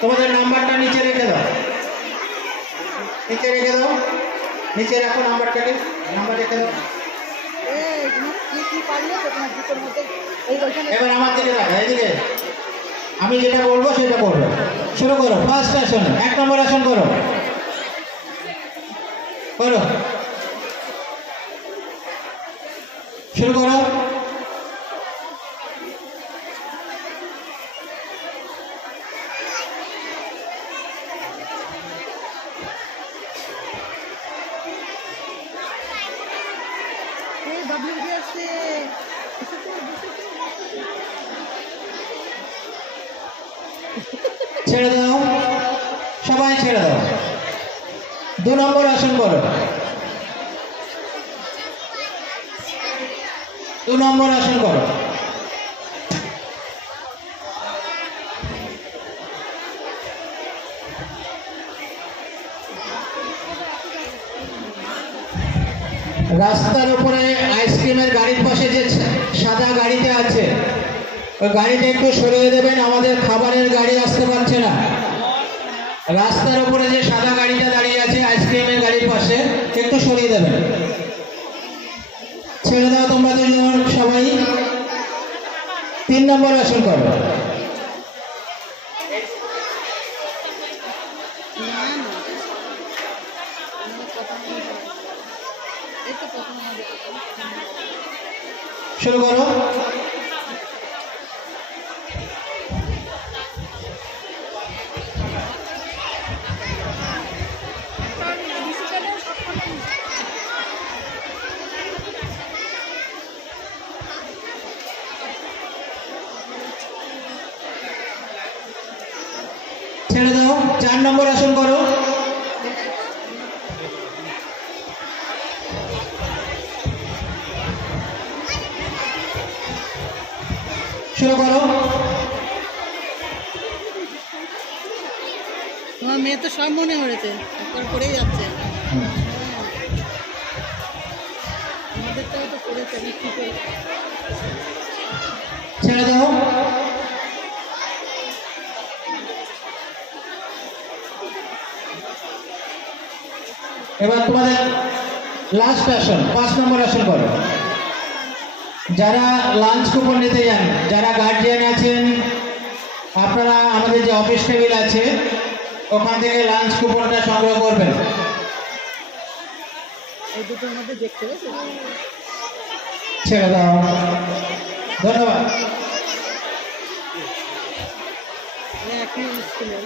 তোমাদের নাম্বারটা নিচে রেখে দাও, নিচে রেখে দাও, নিচে রাখো নাম্বারটাকে, নাম্বার রেখে দাও। এবার আমার দিকে রাখো, এদিকে আমি যেটা বলবো সেটা করবে। শুরু করো, ফার্স্ট আসন, 1 নম্বর আসন করো, করো, শুরু করো। ছেড়ে দাও, সবাই ছেড়ে দাও। 2 নম্বর আসন করো, 2 নম্বর আসন করো। রাস্তার উপরে আইসক্রিমের গাড়ির পাশে যে সাদা গাড়িতে আছে ওই গাড়িটা একটু সরিয়ে দেবেন, আমাদের খাবারের গাড়ি আসতে পারছে না। রাস্তার উপরে যে সাদা গাড়িটা দাঁড়িয়ে আছে আইসক্রিমের গাড়ির পাশে একটু সরিয়ে দেবেন। ছেড়ে দাও তোমরা দুজন সবাই। 3 নম্বর আসন করো, শুরু করো। ছেড়ে দাও, 4 নম্বর আসন করো, শুরু করো। তোমার মেয়ে তো সব মনে হয়েছে, একবার করেই যাচ্ছে। আমাদেরটাও তো করেছে, ছেড়ে দাও, এবার তোমাদের লাস্ট আসন 5 নম্বর আসন করো। যারা লাঞ্চ কুপন নিতে যান, যারা গার্জিয়ান আছেন, আপনারা আমাদের যে অফিস টেবিল আছে ওখান থেকে লাঞ্চ কুপনটা সংগ্রহ করবেন। এই দুটোর মধ্যে দেখতে পেয়েছো? ছেড়ে দাও, ধন্যবাদ। একই স্কুলে